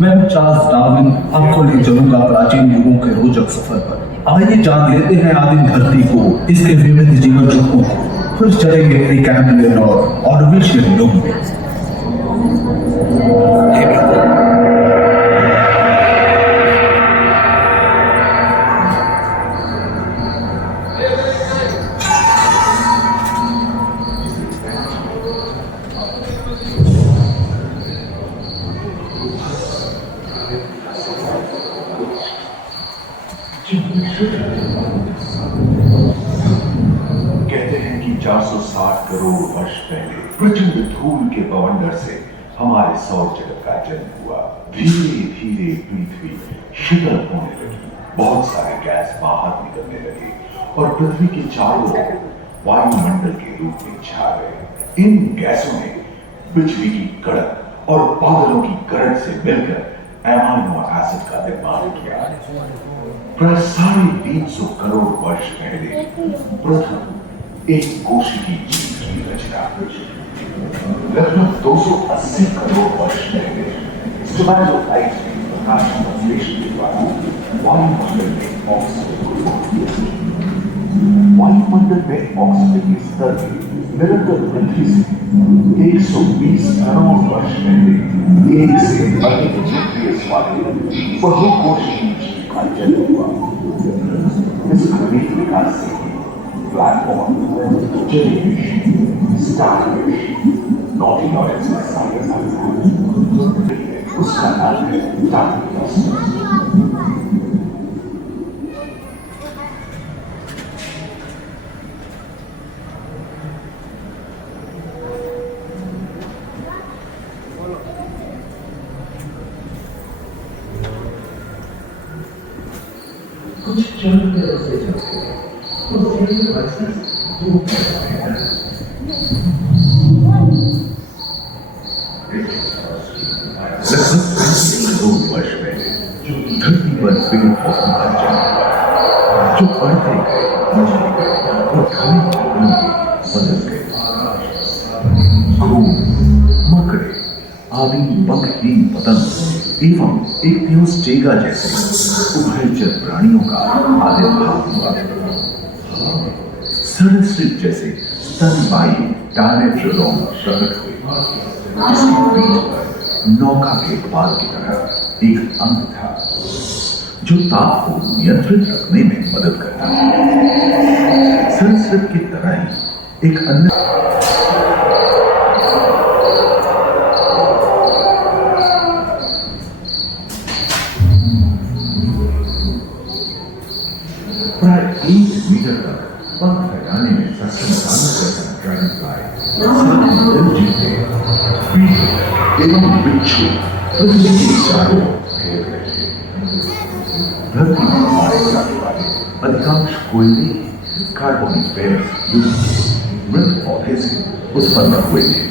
मैं Charles Darwin आपको ले चलूंगा प्राचीन युगों के रोचक सफर पर। आइए जान लेते हैं आदिम धरती को, इसके विविध जीवन चक्रों को। फिर चलेंगे प्री-कैम्ब्रियन और ऑर्डोविशियन युग में। कहते हैं कि 460 करोड़ वर्ष पहले प्रचंड धूल के बवंडर से हमारे सौर जगत का जन्म हुआ। धीरे धीरे पृथ्वी शीतल होने लगी, बहुत सारे गैस बाहर निकलने लगे और पृथ्वी के चारों ओर वायुमंडल के रूप में छा गए। इन गैसों ने बिजली की कड़क और बादलों की गरज से मिलकर एमाइनो एसिड का निर्माण किया। प्राय 350 करोड़ वर्ष पहले प्रथम एक कोशिकी जीव की रचना हुई। लगभग 280 करोड़ वर्ष पहले स्टोमैटोफाइट ने प्रकाश संश्लेषण के द्वारा वायुमंडल में ऑक्सीजन वायुमंडल में ऑक्सीजन के स्तर में निरंतर वृद्धि से 120 करोड़ वर्ष पहले एक से अधिक न्यूक्लियस वाले बहुकोशिकीय जीव का जन्म हुआ। इस क्रमिक विकास से platform, jellyfish, starfish, naughty Lawrence का साइज आता है। उसका नाम है डार्विन। कुछ चंद से चलते हैं तो फिर वर्षन दो करोड़ वर्ष पहले धरती पर पेड़ पौधों का जन्म हुआ, जो बढ़ते गए, बढ़ते गए और घने जंगलों में बदल गए। घूम, मकड़े आदि पंखहीन पतंग एवं एक थियोस्टेगा जैसे उभयचर प्राणियों का आविर्भाव हुआ। सरीसृप जैसे स्तनपायी डायनेट्रोडॉन प्रकट हुए, जिसकी पीठ पर नौका के पाल की तरह एक अंग था जो ताप को नियंत्रित रखने में मदद करता है। सरीसृप की तरह ही एक अन्य प्राय 1 मीटर तक पंख फैलाने में सक्षम ड्रैगन फ्लाई एवं बिच्छू पृथ्वी के चारों ओर फैल गए थे। धरती में पाए जाने वाले अधिकांश कोयले कार्बोनिफेरस युग के मृत पौधे से उत्पन्न हुए थे,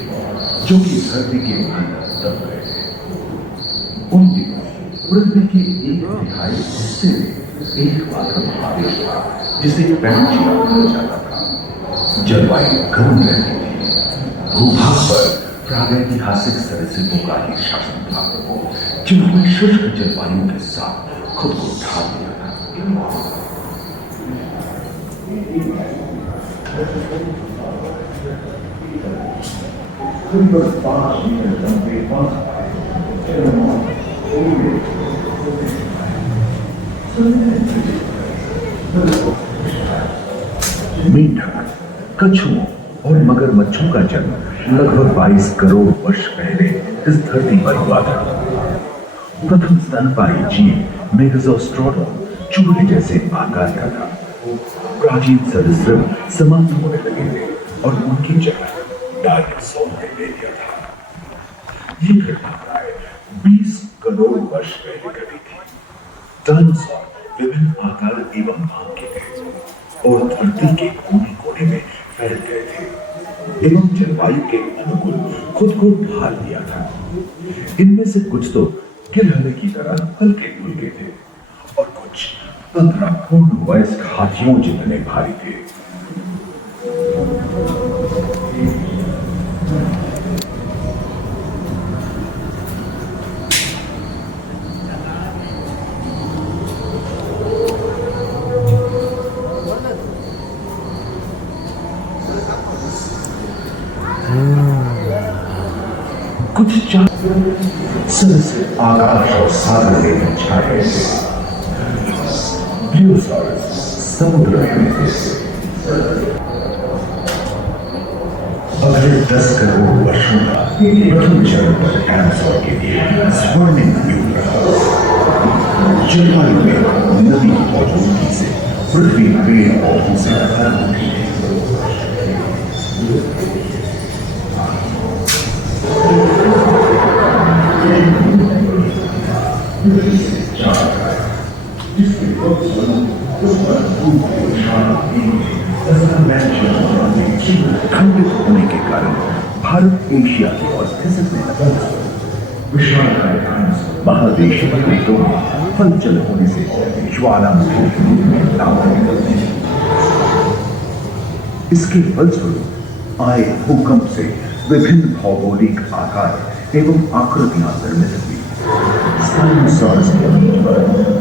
जो कि धरती के अंदर दब गए थे। उन दिनों पृथ्वी के 1/3 हिस्से में एकमात्र महादेश था जिसे पैंजिया कहा जाता था। जलवायु गर्म रहती थी। भूभाग पर प्रागैतिहासिक सरीसृपों का ही शासन था, जिन्होंने शुष्क जलवायु के साथ खुद को ढाल दिया था। करीब 5 मीटर लंबे पंख मेंढक, कछुओं और मगरमच्छों का जन्म लगभग 22 करोड़ वर्ष पहले इस धरती पर हुआ था। प्रथम स्तनपायी जीव मेगाज़ोस्ट्रोडॉन चूहे जैसे आकार का था। प्राचीन सरीसृप समाप्त होने लगे थे और उनकी जगह डायनासोर ने ले लिया था। ये घटना प्राय 20 करोड़ वर्ष पहले घटी थी। डायनासोर विभिन्न आकार एवं भाग के थे और धरती के कोने कोने में फैल गए थे एवं जलवायु के अनुकूल खुद को ढाल दिया था। इनमें से कुछ तो गिलहरी की तरह हल्के फुल्के थे और कुछ 15 पूर्ण वयस्क हाथियों जितने भारी थे। कुछ चांद सरसे आकाश और सागर में छाए थे। ब्लूसॉरस समुद्र में थे। अगले 10 करोड़ वर्षों का प्रथम चरण पर डायनासोर के लिए स्वर्णिम युग रहा। जलवायु में नदी की मौजूदगी से पृथ्वी पेड़ पौधों से भर उठी है। खंडित होने के कारण भारत एशिया की ओर खिसकने लगा। विशालकाय महादेशीय प्लेटों में हलचल होने से ज्वालामुखी के रूप में लावा निकलते हैं। इसके फलस्वरूप आए भूकंप से विभिन्न भौगोलिक आकार एवं आकृतियां निर्मित हुई। स्पाइनोसॉरस के नीचे पर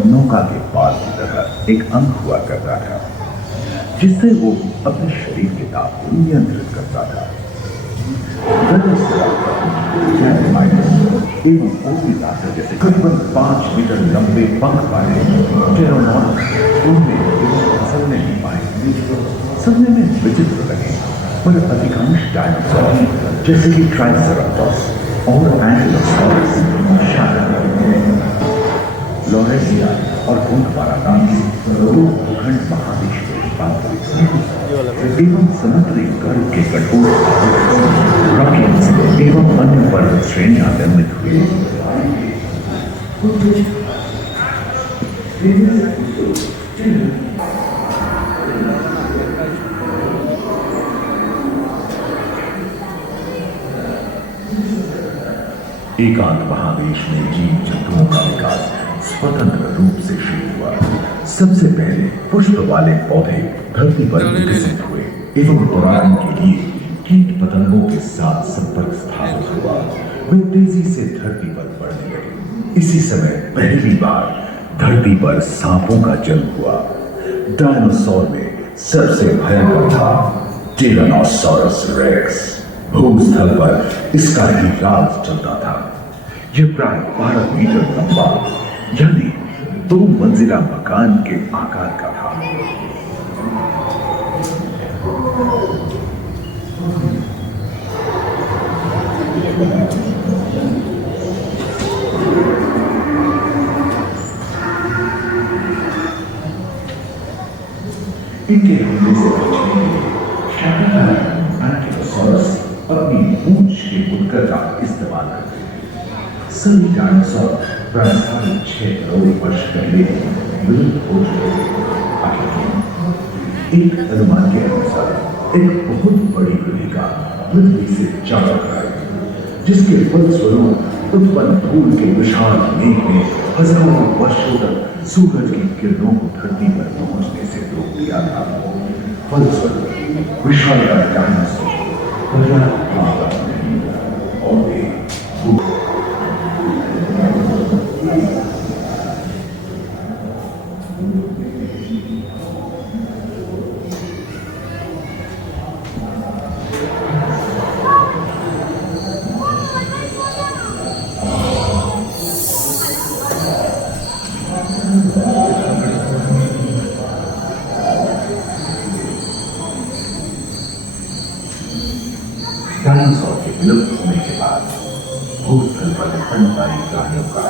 नौका के पाल की तरह एक अंग हुआ करता था, जिससे वो अपने शरीर के दाब को नियंत्रित करता था। एवं ओविलाटर जैसे करीबन 5 मीटर लंबे पंख वाले टेरोनॉट उड़ने एवं फिसलने नहीं पाए। सुनने में विचित्र लगे, पर अधिकांश डायनासोर जैसे कि ट्राइसेराटोप्स और एंकिलोसॉरस लॉरेसिया और गोंडवानाथास दो भूखंड महादेश में रूपांतरित हुए एवं समुद्री गर्भ के कठोर रॉकेट्स एवं अन्य पर्वत श्रेणियां निर्मित हुई। एकांत महादेश में जीव जंतुओं का विकास स्वतंत्र रूप से शुरू हुआ। सबसे पहले पुष्प वाले पौधे धरती पर विकसित हुए एवं परागण के लिए कीट पतंगों के साथ संपर्क स्थापित हुआ। वे तेजी से धरती पर बढ़ने लगे। इसी समय पहली बार धरती पर सांपों का जन्म हुआ। डायनासोर में सबसे भयंकर था टिरानोसॉरस रेक्स। भूस्थल पर इसका ही राज चलता था। यह प्राय 12 मीटर लंबा यानी 2 मंजिला मकान के आकार का था। इनके हमले से बचने के लिए एंकिलोसॉरस अपनी पूंछ के मुड़कर का इस्तेमाल करते थे। सभी डायनासोर प्राय 6.5 करोड़ वर्ष पहले विलुप्त हो चुके थे। एक अनुमान के अनुसार एक बहुत बड़ी गुलिका पृथ्वी से जा टकराई, जिसके फलस्वरूप उत्पन्न धूल के विशाल मेघ ने हजारों वर्षों तक सूरज की किरणों को धरती पर पहुंचने से रोक दिया था। फलस्वरूप विशालकाय डायनासोर और डायनासोर के विलुप्त होने के बाद भूस्थल पर स्तनपायी प्राणियों का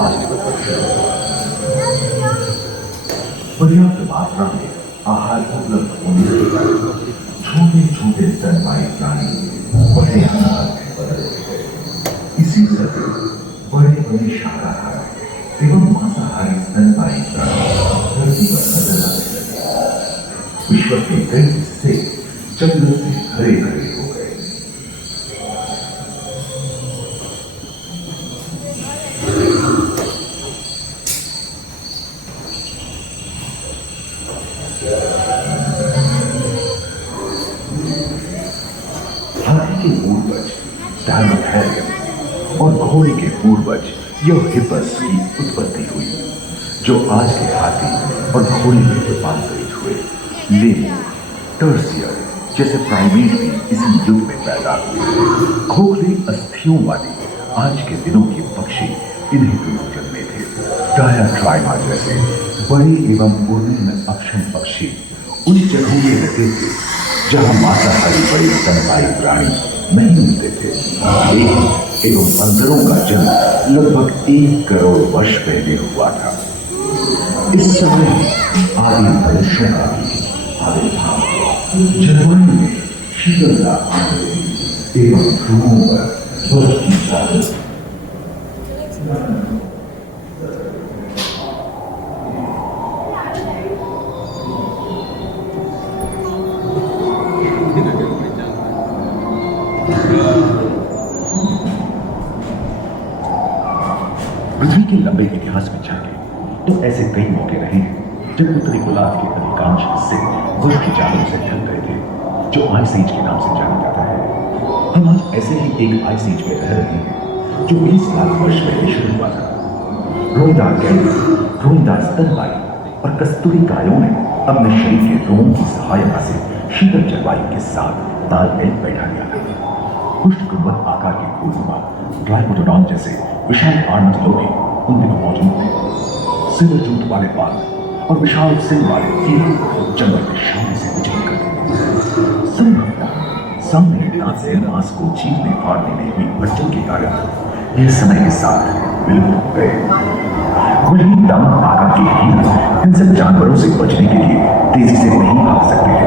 आधिपत्य शुरू हुआ। पर्याप्त मात्रा में आहार उपलब्ध होने के कारण छोटे छोटे स्तनपायी प्राणी बड़े आकार में बदल गए। इसी तरह बड़े बड़े शाकाहारी एवं मांसाहारी स्तनपायी प्राणी धरती पर नजर आने लगे। विश्व के कई हिस्से जंगल से हरे भरे हो गए। हाथी के पूर्वज डायनोथेरियम और घोड़े के पूर्वज यूहिपस की उत्पत्ति हुई, जो आज के हाथी और घोड़े में रूपांतरित हुए। लेमूर, टर्सियर, जैसे प्राइमेट भी इसी युग में पैदा हुए। खोखले अस्थियों वाले आज के दिनों के पक्षी इन्हीं दिनों जन्मे थे। टाया ट्राइमा जैसे बड़े एवं उड़ने में अक्षम पक्षी उन जगहों में रहते थे जहां मांसाहारी बड़े स्तनपायी प्राणी नहीं मिलते थे। लेकिन एवं बंदरों का जन्म लगभग 1 करोड़ वर्ष पहले हुआ था। इस समय आदि मनुष्यों का आविर्भाव जलवायु में शीतलता आने एवं ध्रुवों पर बर्फ की चादर पृथ्वी के लंबे इतिहास में झांके तो ऐसे कई मौके रहे हैं जब उत्तरी गोलार्ध के अधिकांश हिस्से बर्फ की चादरों से ढक गए थे, जो आइस एज के नाम से जाना जाता है। हम आज ऐसे ही एक आइस एज में रह रहे हैं जो 20 लाख वर्ष पहले शुरू हुआ था। रोईदार कैंडी, रोईदार स्तनपायी और कस्तूरी गायों ने अपने शरीर के रोमों की सहायता से शीतल जलवायु के साथ तालमेल बैठा लिया था। पुष्ट गुंबद आकार के फूलनुमा ग्लाइकोडोन जैसे विशाल आर्madillo भी उन दिनों मौजूद थे। सिर जूट वाले बाल और विशाल सिंह वाले कीड़े जंगल के सामने से गुजर करते थे। संभवतः सामने दांत से मांस को चीरने फाड़ने में हुई बच्चों के कारण यह समय के साथ विलुप्त हो गए। वही दांत आकार के हीरे हिंसक जानवरों से बचने के लिए तेजी से नहीं भाग सकते थे।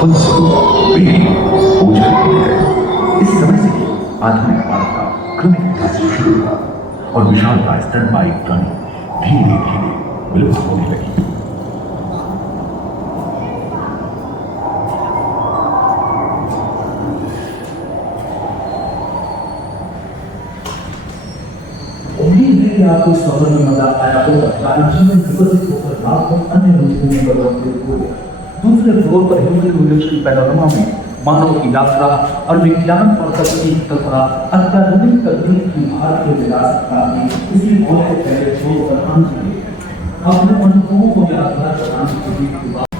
फलस्वरूप वे ओझल हो गए। इस समय से ही आधुनिक मानव का क्रमिक विकास शुरू हुआ और विशालकाय स्तनपायी प्राणी धीरे धीरे विलुप्त होने लगी। उम्मीद है कि आपको इस खबर में मजा आया होगा। कार्यक्रम में विकसित होकर आपको अन्य रूपों में बदलते हुए दूसरे फ्लोर पर ह्यूमन यूनिवर्सिटी पैनोरमा में मानव की यात्रा और विज्ञान और तकनीक तथा अत्याधुनिक तकनीक की भारतीय विरासत का इसी बहुत से पहले शोध प्रधान अपने अनुभवों को यादगार बनाने के लिए